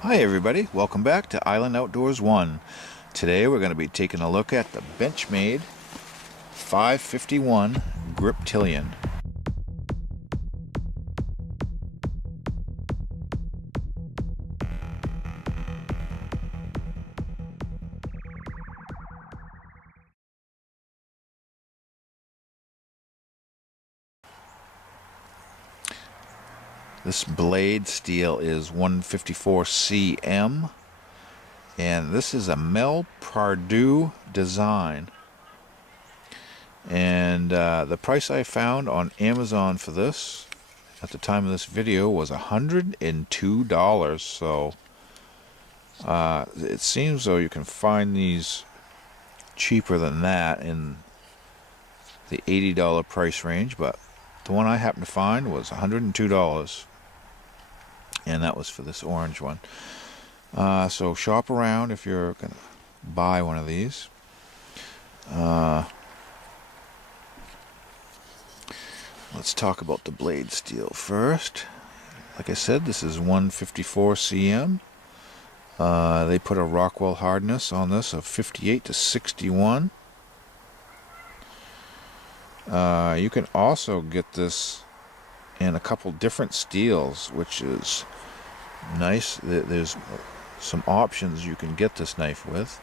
Hi everybody, welcome back to Island Outdoors 1. Today we're going to be taking a look at the Benchmade 551 Griptilian. This blade steel is 154 cm, and this is a Mel Pardue design. And the price I found on Amazon for this at the time of this video was $102. So it seems though you can find these cheaper than that in the $80 price range, but the one I happened to find was $102, and that was for this orange one. So shop around if you're gonna buy one of these. Let's talk about the blade steel first. Like I said, this is 154 cm. They put a Rockwell hardness on this of 58 to 61. You can also get this in a couple different steels, which is nice. There's some options you can get this knife with,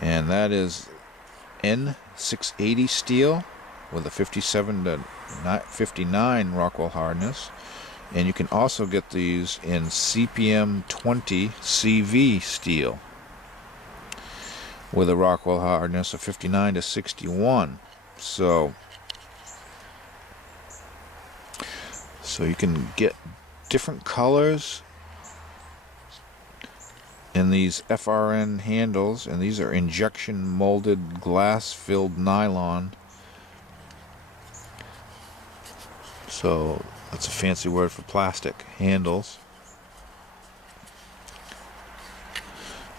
and that is N680 steel with a 57 to 59 Rockwell hardness, and you can also get these in CPM 20 CV steel with a Rockwell hardness of 59 to 61. So you can get different colors in these FRN handles, and these are injection molded glass filled nylon. So that's a fancy word for plastic handles.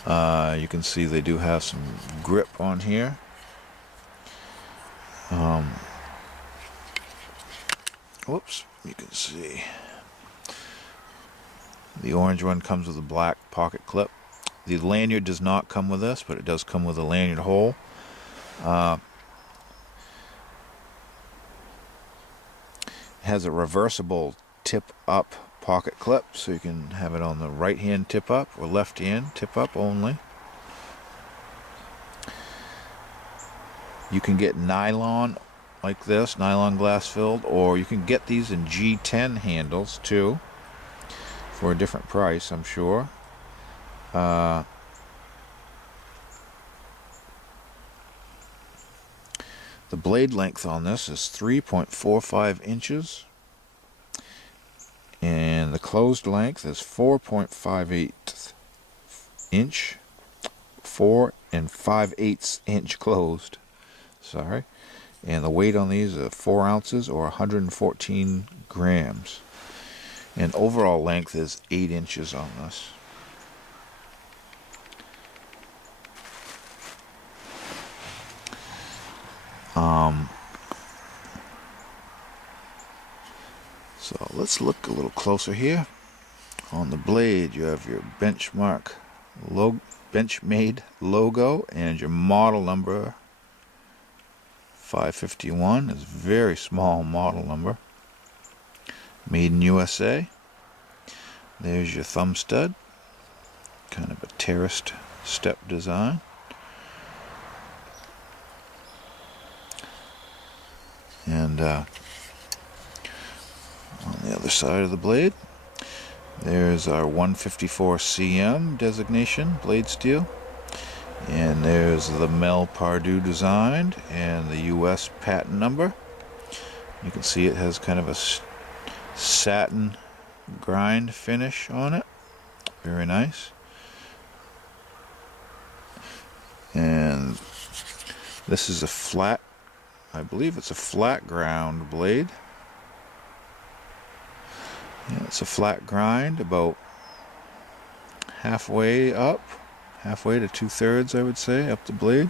You can see they do have some grip on here. Whoops, you can see the orange one comes with a black pocket clip. The lanyard does not come with this, but it does come with a lanyard hole. It has a reversible tip up pocket clip, so you can have it on the right hand tip up or left hand tip up only. You can get nylon like this, nylon glass filled, or you can get these in G10 handles too for a different price, I'm sure. The blade length on this is 3.45 inches, and the closed length is 4.58 inch, 4 5/8 inch closed. Sorry. And the weight on these is 4 ounces or 114 grams. And overall length is 8 inches on this. So let's look a little closer here. On the blade, you have your Benchmade logo and your model number. 551 is a very small model number. Made in USA. There's your thumb stud. Kind of a terraced step design. And on the other side of the blade, there's our 154 cm designation blade steel. And there's the Mel Pardue design and the US patent number. You can see it has kind of a satin grind finish on it. Very nice. And this is a flat, I believe it's a flat ground blade. Yeah, it's a flat grind, about halfway to 2/3, I would say, up the blade.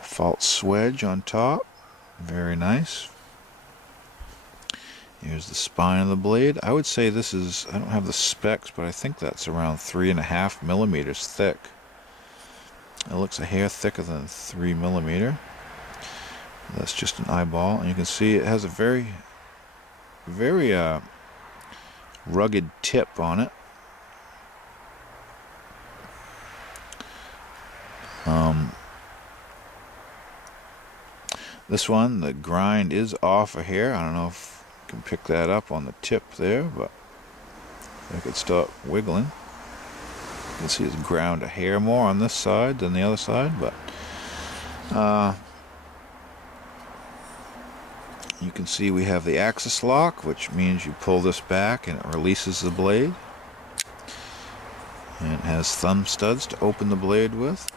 False swedge on top, very nice. Here's the spine of the blade. I would say this is, I don't have the specs, but I think that's around 3.5 millimeters thick. It looks a hair thicker than 3 millimeter. That's just an eyeball, and you can see it has a very rugged tip on it. This one, the grind is off a hair. I don't know if you can pick that up on the tip there, but if I could stop wiggling, you can see it's ground a hair more on this side than the other side, but you can see we have the axis lock, which means you pull this back and it releases the blade. And it has thumb studs to open the blade with.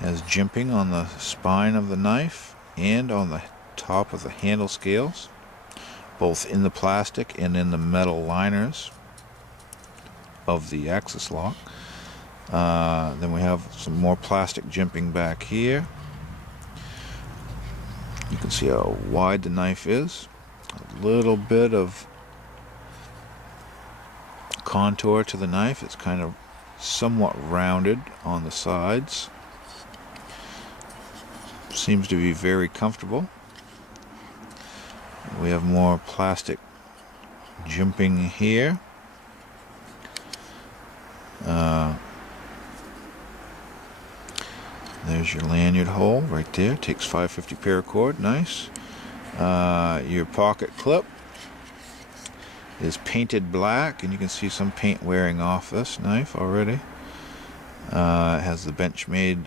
It has jimping on the spine of the knife and on the top of the handle scales, both in the plastic and in the metal liners of the axis lock. Then we have some more plastic jimping back here. You can see how wide the knife is. A little bit of contour to the knife. It's kind of somewhat rounded on the sides. Seems to be very comfortable. We have more plastic jimping here. There's your lanyard hole right there. Takes 550 paracord. Nice. Your pocket clip is painted black, and you can see some paint wearing off this knife already. It has the Benchmade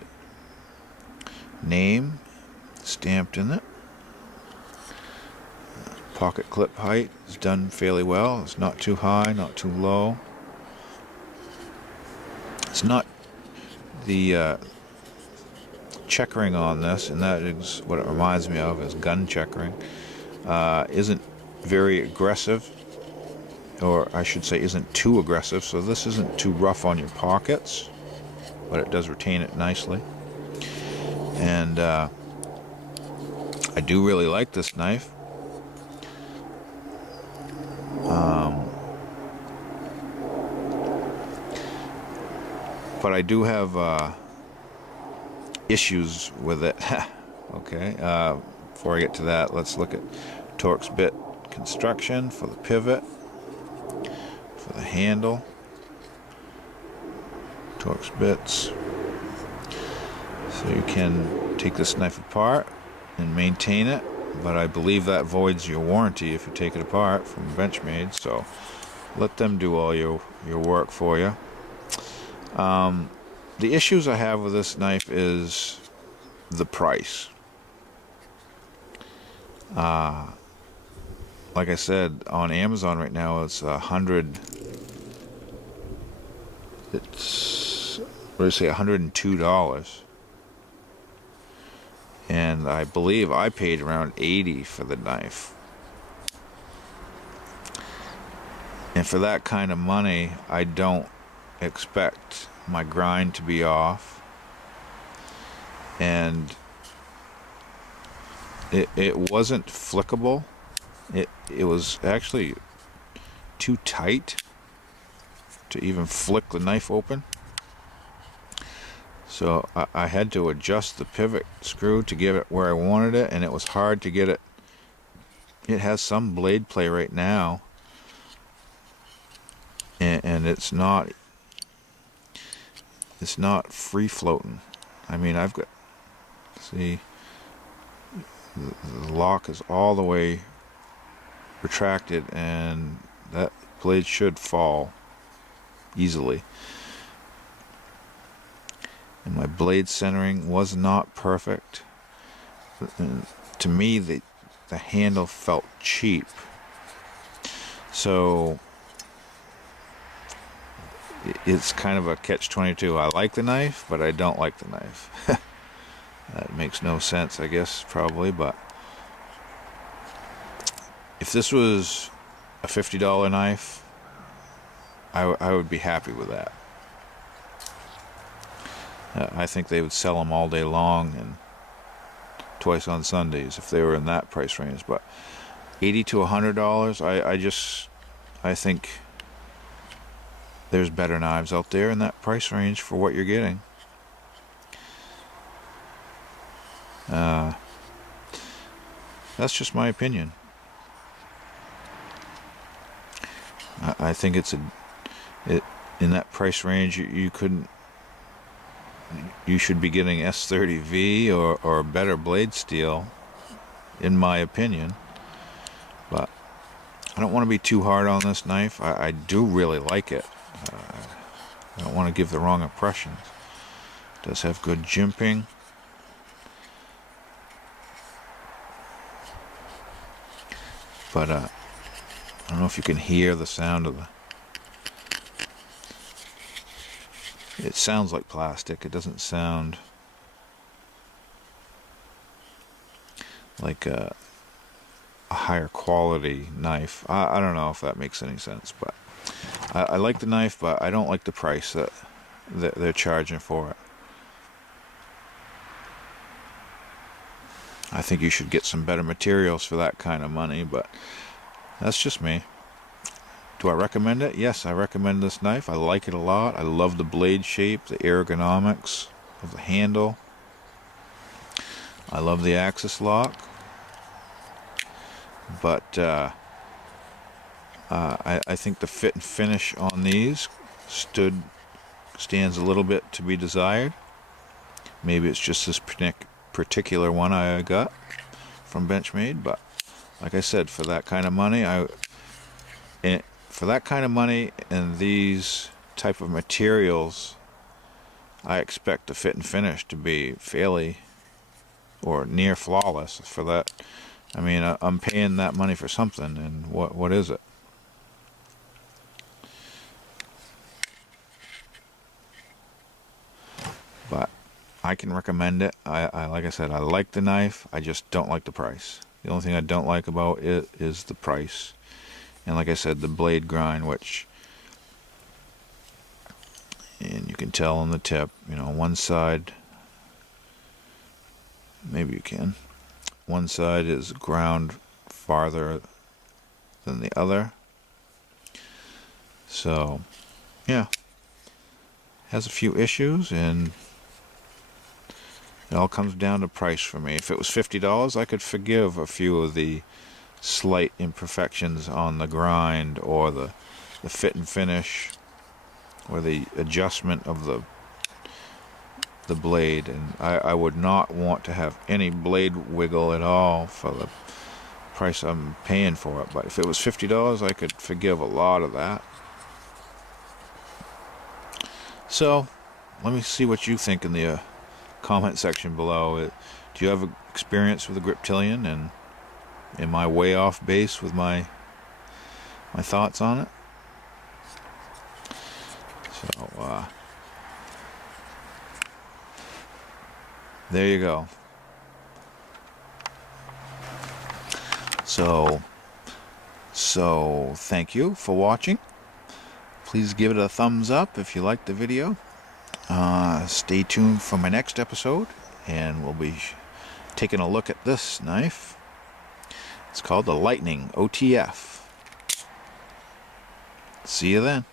name stamped in it. Pocket clip height is done fairly well. It's not too high, not too low. It's not the checkering on this, and that is what it reminds me of, is gun checkering. Isn't very aggressive, or I should say isn't too aggressive, so this isn't too rough on your pockets, but it does retain it nicely. And I do really like this knife. But I do have issues with it. Okay, before I get to that, let's look at Torx bit construction for the pivot, for the handle. Torx bits. So you can take this knife apart and maintain it, but I believe that voids your warranty if you take it apart from Benchmade, so let them do all your work for you. The issues I have with this knife is the price. Like I said, on Amazon right now it's $102. And I believe I paid around $80 for the knife. And for that kind of money, I don't expect my grind to be off. And it wasn't flickable. It was actually too tight to even flick the knife open. So I had to adjust the pivot screw to get it where I wanted it, and it was hard to get it. It has some blade play right now, and it's not free floating. I mean, I've got, see, the lock is all the way retracted, and that blade should fall easily. And my blade centering was not perfect. And to me, the handle felt cheap. So it's kind of a catch-22. I like the knife, but I don't like the knife. That makes no sense, I guess, probably, but if this was a $50 knife, I would be happy with that. I think they would sell them all day long and twice on Sundays if they were in that price range. But $80 to $100. I think there's better knives out there in that price range for what you're getting. That's just my opinion. I think in that price range you should be getting S30V or better blade steel, in my opinion. But I don't want to be too hard on this knife. I do really like it. I don't want to give the wrong impressions. It does have good jimping. But I don't know if you can hear the sound of it sounds like plastic. It doesn't sound like a higher quality knife. I don't know if that makes any sense, but I like the knife, but I don't like the price that they're charging for it. I think you should get some better materials for that kind of money, but that's just me. Do I recommend it? Yes, I recommend this knife. I like it a lot. I love the blade shape, the ergonomics of the handle. I love the axis lock. But I think the fit and finish on these stands a little bit to be desired. Maybe it's just this particular one I got from Benchmade, but like I said, for that kind of money, and these type of materials, I expect the fit and finish to be fairly or near flawless. For that, I mean, I'm paying that money for something, and what is it? But I can recommend it. I like I said, I like the knife. I just don't like the price. The only thing I don't like about it is the price. And like I said, the blade grind, and you can tell on the tip, one side, maybe you can, one side is ground farther than the other. So, yeah, has a few issues, and it all comes down to price for me. If it was $50, I could forgive a few of the slight imperfections on the grind or the fit and finish or the adjustment of the blade, and I would not want to have any blade wiggle at all for the price I'm paying for it. But if it was $50, I could forgive a lot of that. So let me see what you think in the comment section below. Do you have experience with the Griptilian, and am I way off base with my thoughts on it? So there you go. So thank you for watching. Please give it a thumbs up if you liked the video. Stay tuned for my next episode, and we'll be taking a look at this knife. It's called the Lightning OTF. See you then.